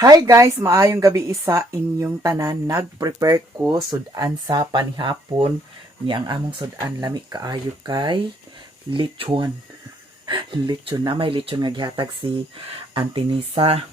Hi guys, maayong gabi isa inyong tanan. Nag-prepare ko sudan sa panihapon. Niya ang among sudan lami kaayo kay lechon. Lechon na may lechon nga gihatag si Auntie Nisa.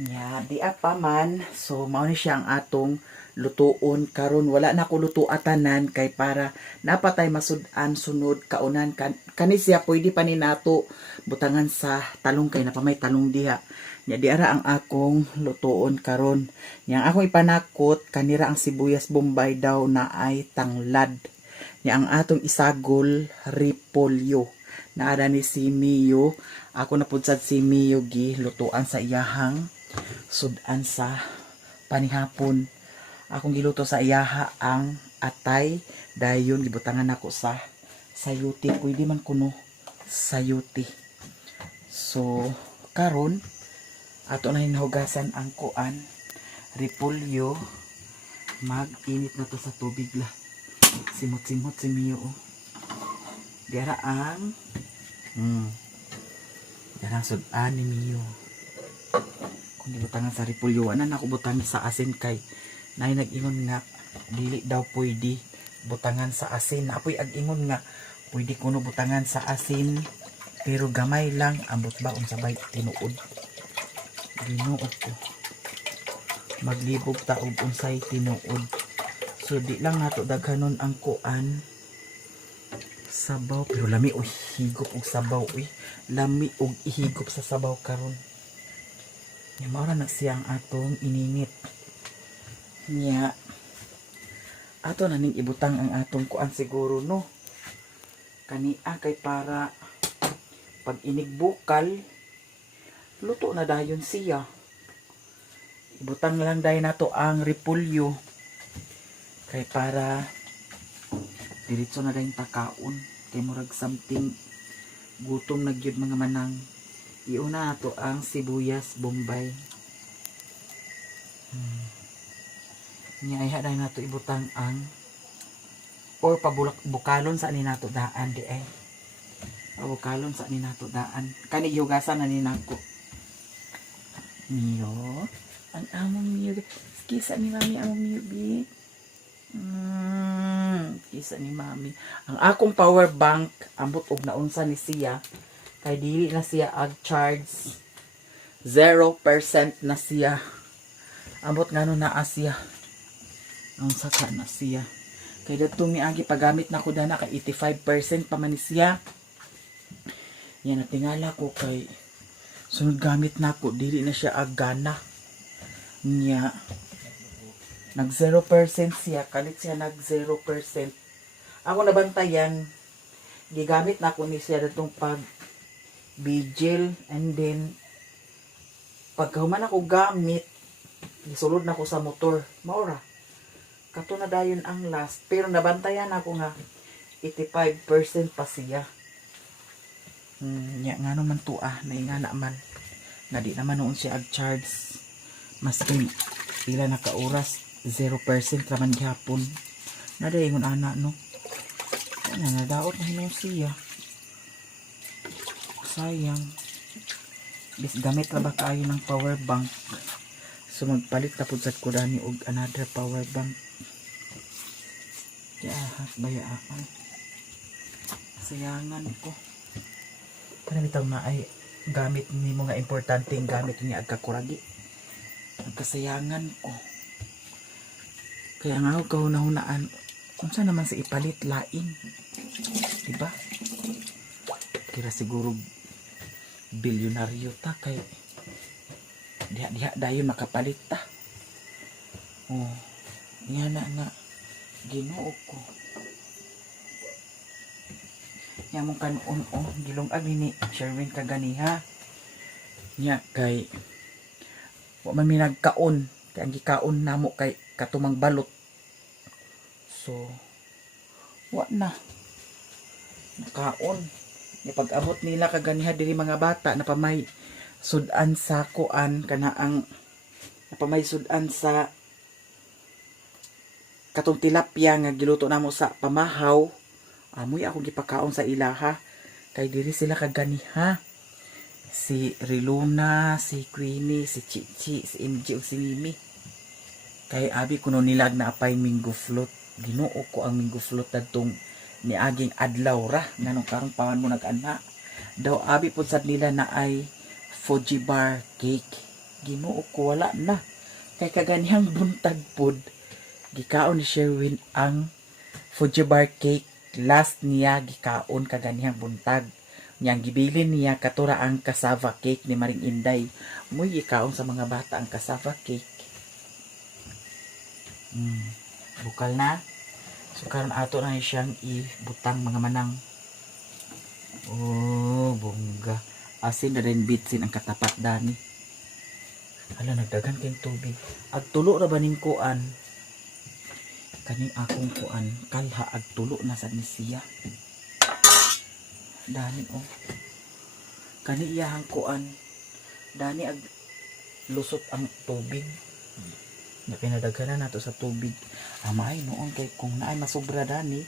Nya di pa man. So mao ni siya ang atong lutuon karon. Wala na ko luto atanan kay para napatay masudan sunod kaunan kani siya pwede pa ni nato butangan sa talong kay napamay talong diha. Nya di ara ang akong lutuon karon. Yang akong ipanakot kanira ang sibuyas bombay daw na ay tanglad. Nya ang atong isagol repolyo. Naara ni si Mio. Ako na pudsad si Mio gi lutuan sa iyahang sudan sa panihapon. Akong giluto sa iyaha ang atay dayon gibutangan ako sa sayuti. Pwede man kuno sayuti. So karon ato na hinahugasan ang kuan repolyo. Mag-init na to sa tubig la. Simot-simot si Mio. Diara ang diara ang sudan ni Mio. Kung gibutangan sa repolyo, anan ako butang sa asin kay nay nag-ingon nga dili daw pwede butangan sa asin. Apoy ag-ingon nga pwede kuno butangan sa asin pero gamay lang ambot ba unsabay tinuod. Ginuod ko. Maglibog ta og unsay tinuod. So di lang nato daghanon ang kuan sabaw pero lami og higop og sabaw lami og ihigop sa sabaw karon. Nya mao na siyang atong ininit. Nya ato na ning ibutang ang atong kuan siguro no. Kania kay para pag inigbukal luto na dayon siya. Ibutang lang dayon nato ang repolyo kay para diretso na dayon takaon kay murag something gutom na gyud mga manang. Iuna nato ang sibuyas bombay. Nya iha dayon nato ibutang ang or bukalon sa ni nato daan di ay. Pabukalon sa ni nato daan. Kani gihugasan na ni nako. Mio, ang among Mio. Kisa ni mami among Mio bi. Kisa ni mami. Ang akong power bank ambot og naunsa ni siya kay dili na siya ag charge 0% na siya. Ambot ngano na siya. Ang saka na siya. Kay datong miagi pagamit na ko dana kay 85% pa man ni siya. Yan natingala ko kay sunod gamit na ko dili na siya agana. Nya nag 0% siya kalit siya nag 0%. Ako nabantayan gigamit na ko ni siya datong pag vigil and then pagkahuman ako gamit gisulod na ko sa motor maura kato na dayon ang last pero nabantayan ako nga 85% pa siya. Nya nga naman to naingana man nga di naman noon siya ag-charge maski pila na ka oras 0% raman gihapon nadaingon ana no ana nadaot na hinon siya sayang bis gamit ra ba kaayo ng power bank so magpalit ta pud sad ko dani og another power bank baya ako sayangan ko. Para bitaw na ay gamit ni mga importanteng gamit niya agkakuragi. Nagkasayangan ko. Kaya nga ako kahuna-hunaan unsa naman sa ipalit lain. Diba? Kira siguro bilyonaryo ta kay diha dayon makapalit ta. Oh, yan na nga Ginoo ko. Nya mong kanon gilungag ni Sherwin kaganiha. Nya kay wa man mi nagkaon kay ang gikaon namo kay katumang balot. So wa na nakaon. Nya pag-abot nila kaganiha diri mga bata na pamay sudan sa kuan kana ang napamay sudan sa katong tilapia nga giluto namo sa pamahaw. Amoy ako gipakaon sa ilaha kay diri sila kaganiha si Riluna, si Queenie, si Chichi, si MJ o si Mimi. Kay abi kuno nilag na apay Mingo Float. Ginoo ko ang Mingo Float dagtong niaging adlaw ra nganong karong pawan mo nag-ana. Daw abi pud sad nila na ay Fuji bar cake. Ginoo ko wala na. Kay kaganihang buntag pod gikaon ni Sherwin ang Fuji bar cake. Last niya gikaon kaganihang buntag. Niyang gibilin niya katura ang cassava cake ni Maring Inday. Muy gikaon sa mga bata ang cassava cake. Bukal na. So karon ato na siyang ibutang mga manang. Oh, bongga. Asin na rin bitsin ang katapat dani. Hala, nagdagan kayong tubig. Agtulo ra ba ning kuan? Kaning akong kuan, kalha agtulo na sa siya. Dani oh. Kani iyahang kuan. Dani ag lusot ang tubig. Na pinadaghanan nato sa tubig. Amay noon kay kung naay masobra dani.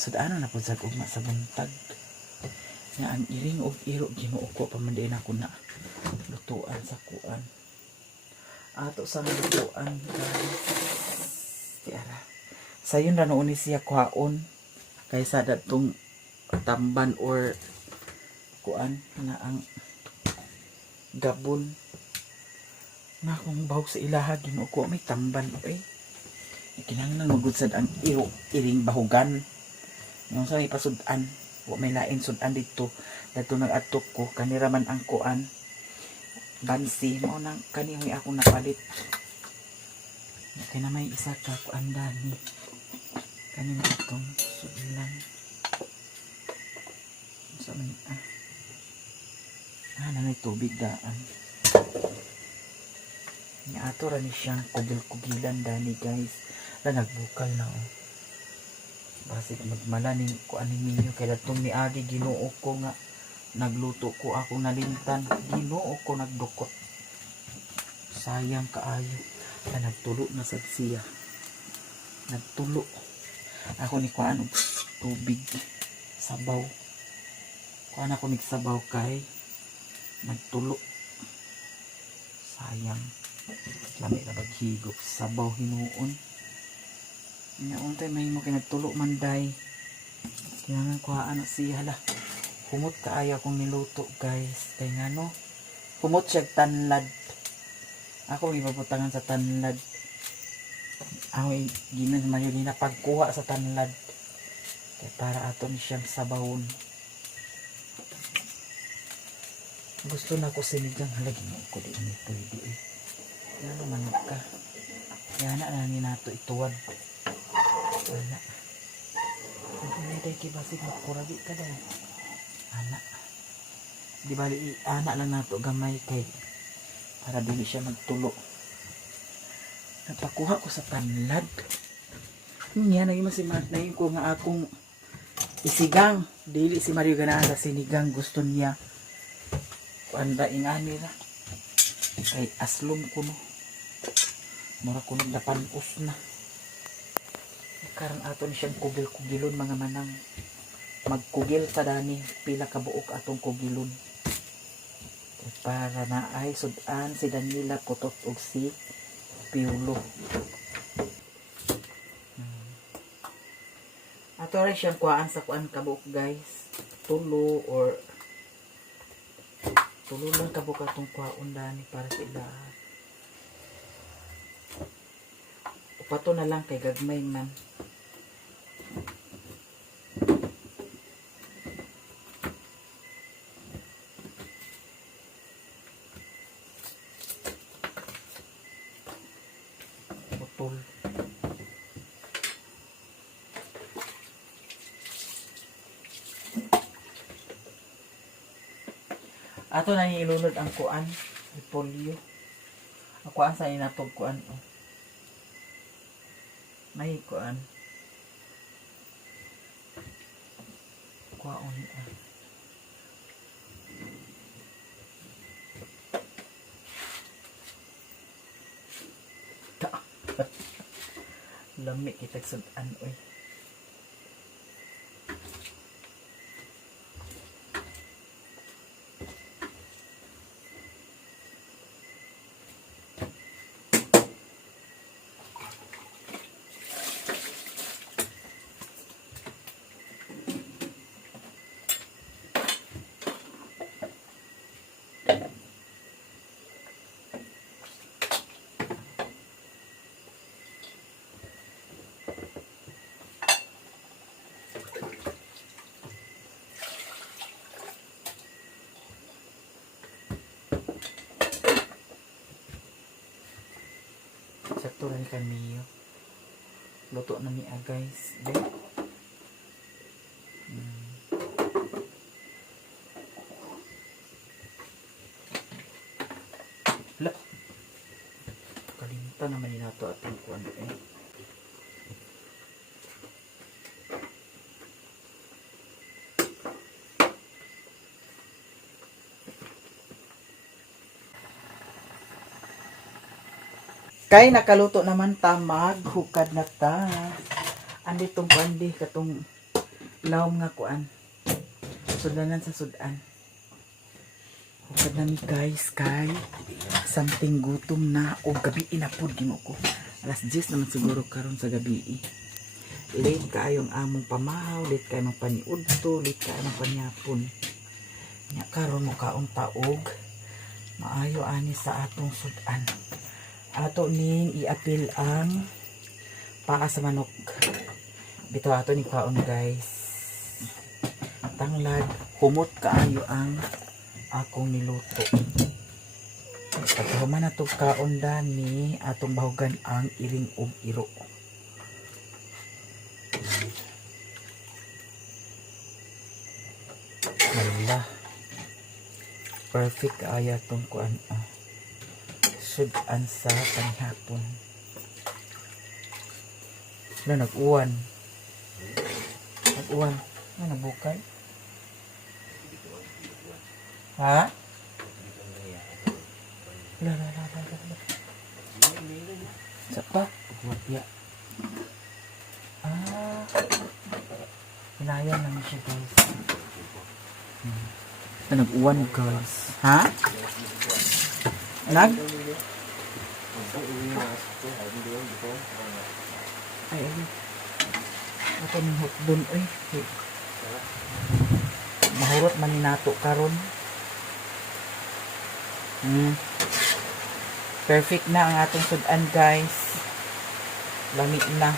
Sudano na po sa ugma sa buntag. Nga ang iring og iro Ginoo ko pamandiin ako na lutuan sa kuan. Ato sa lutuan guys. Tiara. Sayon na noon ni siya kuhaon kaysa datong tamban or kuan na ang gabon na kung bahog sa ilaha Ginoo ko may tamban eh. Kinahanglan magudsad ang iring bahugan. Yung sa may pasudan, wa may lain sudan dito. Dato nag-atok ko kanira man ang kuan. Bansi mo nang kaniyang ako napalit. Kaya na may isa ka kuan dani. Kanina itong sudan. Sa man na may tubig daan. Ni ato ra ni siyang kugil-kugilan dani guys. Na nagbukal na oh. Basig magmalaning kuan ninyo kay datong niagi Ginoo ko nga nagluto ko akong nalimtan. Ginoo ko nagdukot. Sayang kaayo. Na nagtulo na sad siya. Nagtulo. Ako ni kuan og tubig sabaw. Kuan ako nig sabaw kay nagtulo. Sayang. Lami na paghigop sabaw hinuon. Untay may mo kinagtulo manday. Kailangan kuhaan siya hala. Humot kaayo akong niluto guys. Kaya nga no. Humot siya tanlad. Ako ipabutangan sa tanlad. Ako ginan man yun na pagkuha sa tanlad. Kaya para aton siyang sabawon. Gusto na ko sinigang halagi mo ko di ni pwede eh. Ano man ka. Yana na ni nato ituwad. Ana. Hindi tayo kibasig magkurabi ka dahil. Ana. Di bali, ana lang nato gamay kay para dili siya magtulo. Napakuha ko sa tanlad. Niya, naging masimatnayin ko nga akong isigang. Dili si Mario ganahan sa sinigang. Gusto niya. Kuanda ingani na. Kay aslom ko no. Mura ko nagdapanus na. Karon aton siyang kugil-kugilon mga manang. Magkugil ta dani pila ka buok atong kugilon. Para na ay sudan si Daniela Putot ug si Piulo. Ato rin siyang kuhaan sa kuan ka buok guys. Tulo or tulo lang ka buok atong kuhaon dani para sa ilahat. Upato na lang kay gagmay man. Putol. Ato na ilunod ang kuan, repolyo. Ang kuan sa inatog kuan oh. May kuan. Kuan ah. Lami kitag sudan oy. Sakto rin kami. Luto na niya guys. Be? Hala. Kalimutan naman ni nato atong kuan eh. Kay nakaluto naman ta, maghukad na ta. Andi tong kuandi katong lawom nga kuan. Sudanan sa sudan. Hukad na mi guys kay something gutom na o gabi inapod gimo ko. Alas 10 naman siguro karon sa gabi. Late kayong among pamahaw, late kayong paniudto, late kayong panyapon. Nya karon mo kaong taog. Maayo ani sa atong sudan. Ato ning iapil ang paa sa manok. Bito ato ni kaon guys. Tanglad, humot kaayo ang akong niluto. Pagkahuman na ito kaon dani, atong bahugan ang iring ug iro. Wala. Perfect kaya itong kuan. Sudan sa panghapon. Wala, nag-uwan. Nag-uwan. Ano, nabukay? Ha? Wala. Sapa? Wapya. Hinayan naman siya guys. Nag-uwan guys. Ha? Nag? Ay. Ako nang hotdon ay. Mahurot man ni nato karon. Perfect na ang atong sudan guys. Lamig na.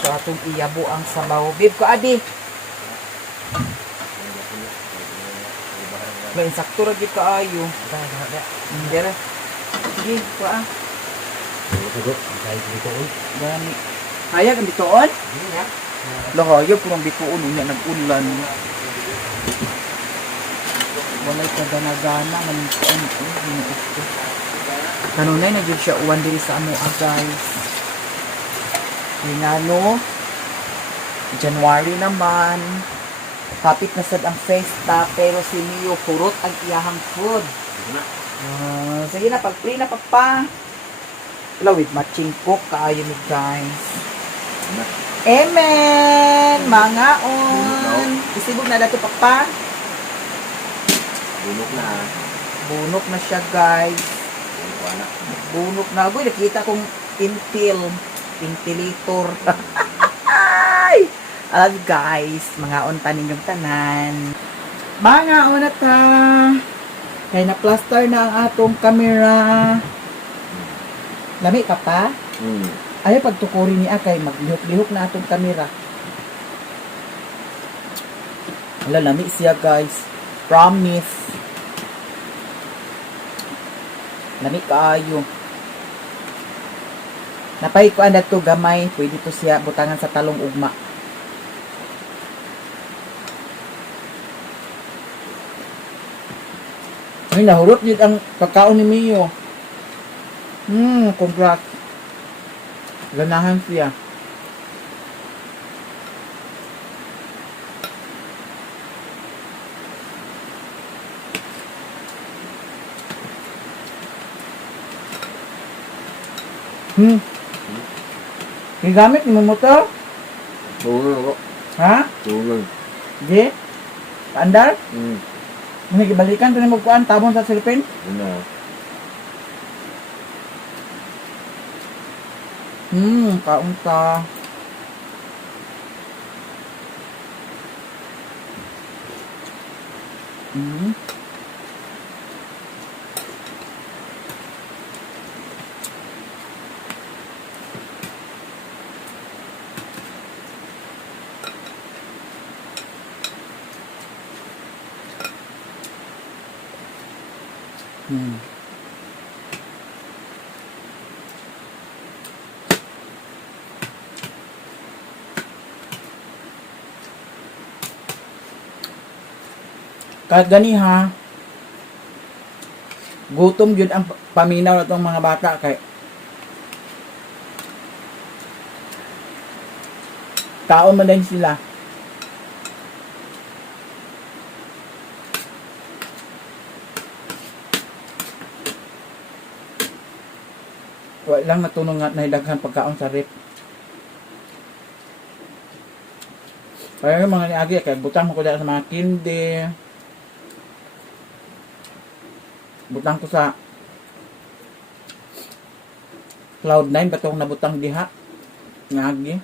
So atong iyabo ang sabaw. Bib ko adi. Ba insakto ra gid kaayo. Dere. Sige, kuha. Sagot, kahit bituon. Gani. Hayag ang bituon? Lahayag kurang bituon unya nag-ulan. Walay kagana-gana man kuan ito. Kanunay na jud siya uwan diri sa amo guys. Ingano January naman. Kapit na sad ang festa pero si Mio purot ang iyahang food. Sige na, pag-free na pagpa. Hello, with matching cook kaayo ni guys. Amen! Mangaon! Isibog na dato pagpa. Bunok na. Bunok na siya guys. Bunok na. Agoy, nakita kong intilator. Guys, mangaon ta ninyong tanan. Mangaon na ta. Kaya na-plaster na ang atong camera. Lami ka pa? Ayaw pagtukurin niya kay maglihok-lihok na atong camera. Wala, lami siya guys. Promise. Lami kaayo. Napay ko anda to gamay. Pwede to siya butangan sa talong ugma. Ay, nahurot yun ang kakaon ni Mio. Congrats. Ganahan siya. Gigamit mo motor? Tulong ako. Ha? Tulong. Di? Paandar? Nagibalikan ito na magkuhan, tabon sa silipin? Ano? Kaon ka. Kahit gani ha, gutom yun ang paminaw na itong mga bata kay taon man din sila. Wala lang natunog nga nahilaghan pagkaon sa rep. Kaya yung mga niagi, kaya butang mo ko dyan sa mga kindi. Butang ko sa Cloud9, ba't akong nabutang diha? Niagi.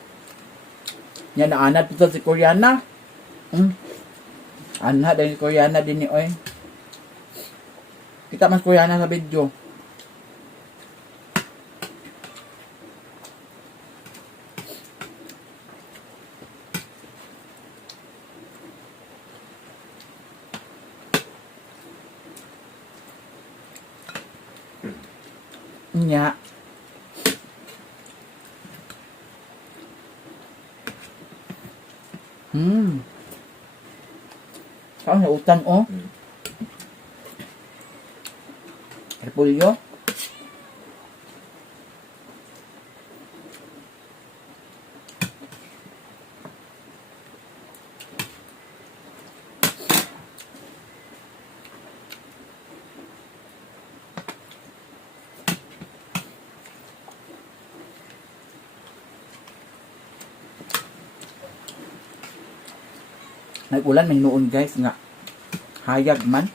Yan na anad ito si Koreana. Anad din si Koreana din ni Oy. Kita mas Koreana sa video. Nya. Saan na utan oh? Repolyo. Nag-ulan may noon guys nga hayag man.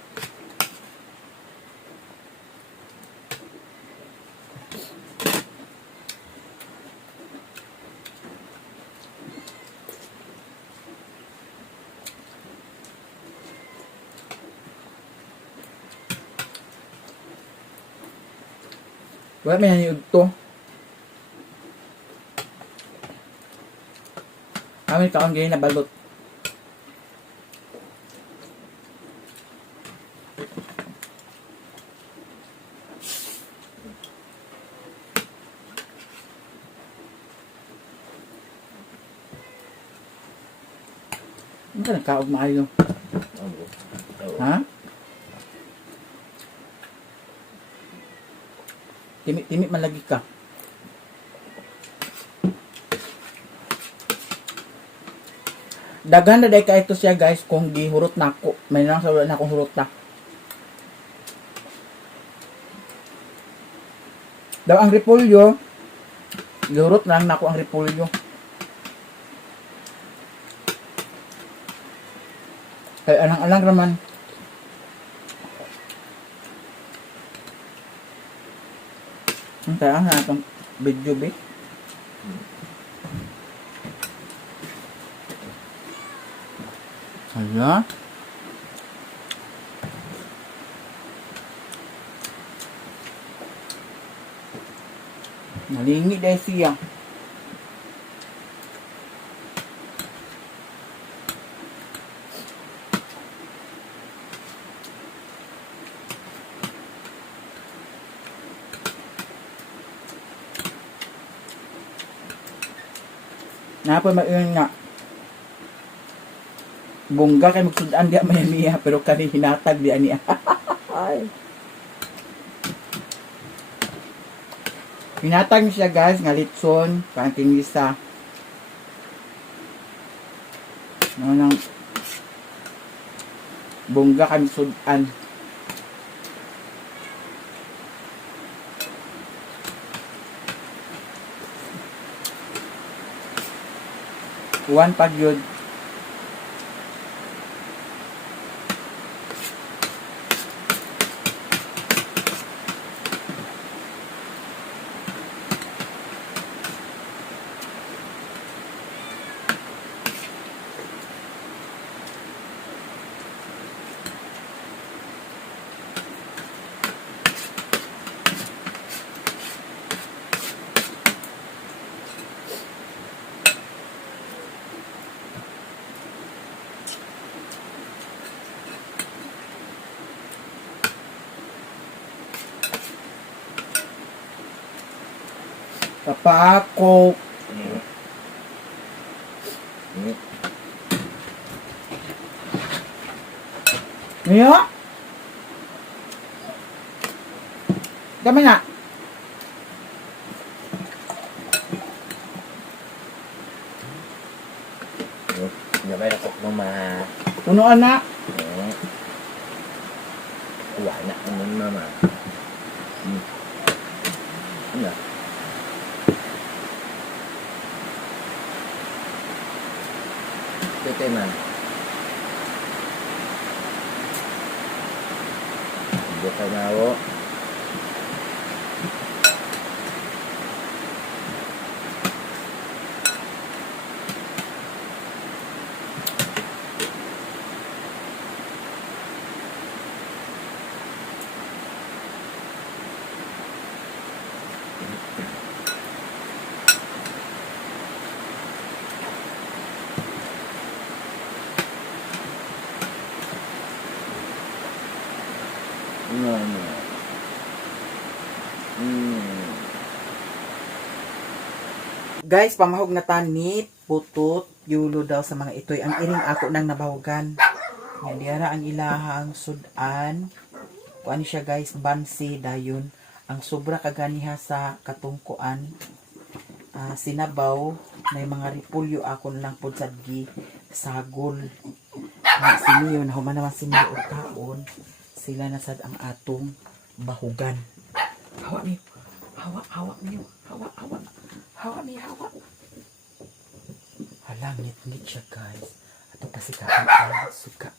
Wala may naniud to. Kami kaon ganyan na balot. Ano ka nagkaog maayo? Ha? Timit man lagi ka. Daghan na day ka ito siya guys kung gihurot na ako. May nang sa wala na akong hurot na. Daw ang repolyo, gihurot na lang na ako ang repolyo. Kaya alang-alang raman. Kaya nga itong video ba? Hala. Nalingi dahil siya. Napay mag-iyon nga. Bungga kay magsudan di man niya pero kani hinatag di ani. Hinatag niya guys nga litson, kanting lisa. Nang bungga kay magsudan. One pag yun. Kapako. Mio? Dami nga. Nhà bay là cục đâu mà. Punuan na. Quả nặng nên mà. Đúng rồi. Cái tên này. Được phải nào đó. Đúng rồi. Guys, pamahog na tani, putot, yulo daw sa mga itoy. Ang iring ako nang nabawagan. Yan, diara ang ilahang sudan. Kuan siya guys, bansi dayon. Ang sobra kaganiha sa katungkuan. Sinabaw, may mga ripulyo ako na lang po sa sagol. Siniyo, nahuman naman siniyo o kaon. Sila nasad ang atong bahugan. Hawa niyo. Hawa niyo. Hawa niyo. Hala, ngit-ngit siya guys. Ato kasi kain ang suka.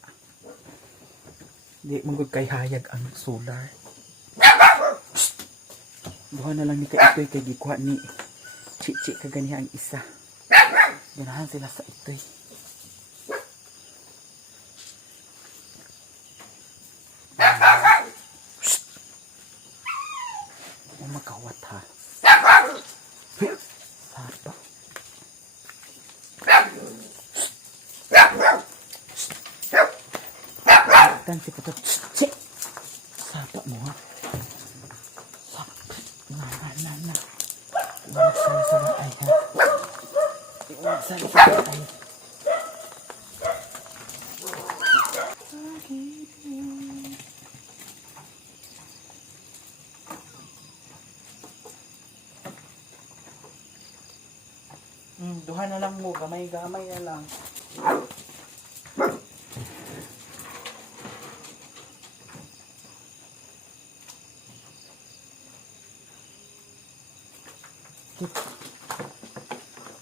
Di mong kay hayag ang solar. Buha na lang ni ka-itoy kay gikuha ni Chichi kaganiha ang isa. Ganahan sila sa itoy. Makawat ha. Sapa. Dan si putot. Sapa mo ha. Sapa. Na. Iwasan sa ay ha. Iwasan sa ay. Duha na lang mo, gamay-gamay na lang.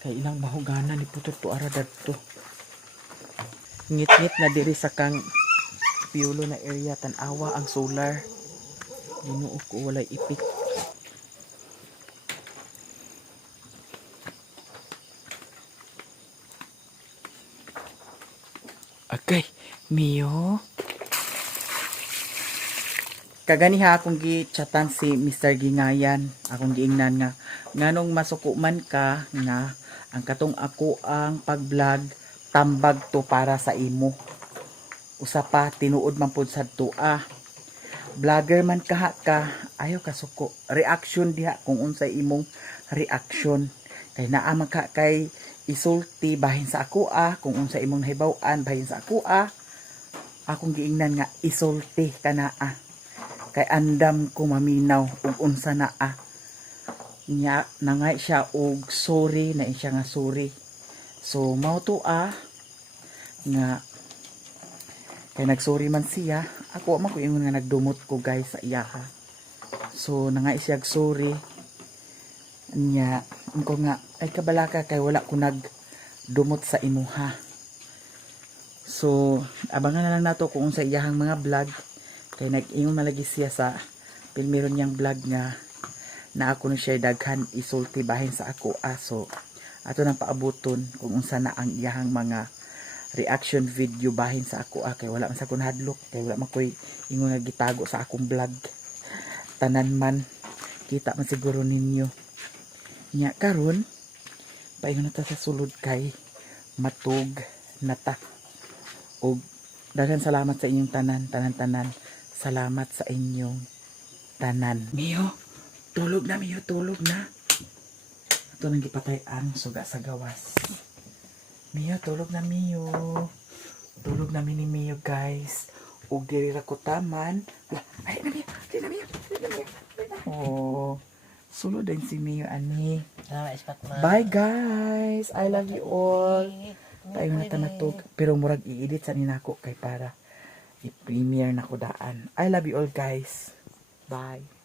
Kay ilang mahuganan ni putot to ara dadto. Ngit-ngit na diri sa kang piulo na area tan-awa ang solar. Ginuo ko walay ipit. Okay, Mio. Kaganiha akong gi-chatan si Mr. Gingayan. Akong giingnan nga nganong masuko man ka nga ang katong ako ang pag-vlog tambag to para sa imo. Usa pa tinuod man pud sadto vlogger man ka ayo ka suko. Reaction diha kung unsay imong reaction. Kay naa man ka kay isulti bahin sa ako kung unsa imong nahibaw-an bahin sa ako akong giingnan nga isulti kana kay andam ko maminaw ug unsa nya nangay siya og sorry na siya nga sorry. So mao to nga kay nagsorry man siya ako man ko ingon nga nagdumot ko guys sa iya so nangay siya sorry nya ko nga ay kabalaka kay wala ko nagdumot sa imuha. So abangan na lang nato kung sa iyahang mga vlog kay nag-ingon malagi siya sa pilmeron niyang vlog nga na ako na siya daghan isulti bahin sa ako so ato nang paabuton kung unsa na ang iyahang mga reaction video bahin sa ako kay wala man sa kun hadlok kay wala man koy ingon nga gitago sa akong vlog tanan man kita man siguro ninyo nya karon paingon na ta sa sulod kay matug nata og daghan salamat sa inyong tanan salamat sa inyong tanan. Mio, tulog na Mio, tulog na. Ito nang gipatay ang suga sa gawas. Mio, tulog na Mio. Tulog na ni Mio guys. ug diri ra ko taman. Ay, nami. Oh. Sulod din si Mio ani. Bye guys. I love you all. Tayo na tanatog. Pero murag i-edit sa ninako kay para i-premiere na ko daan. I love you all guys. Bye.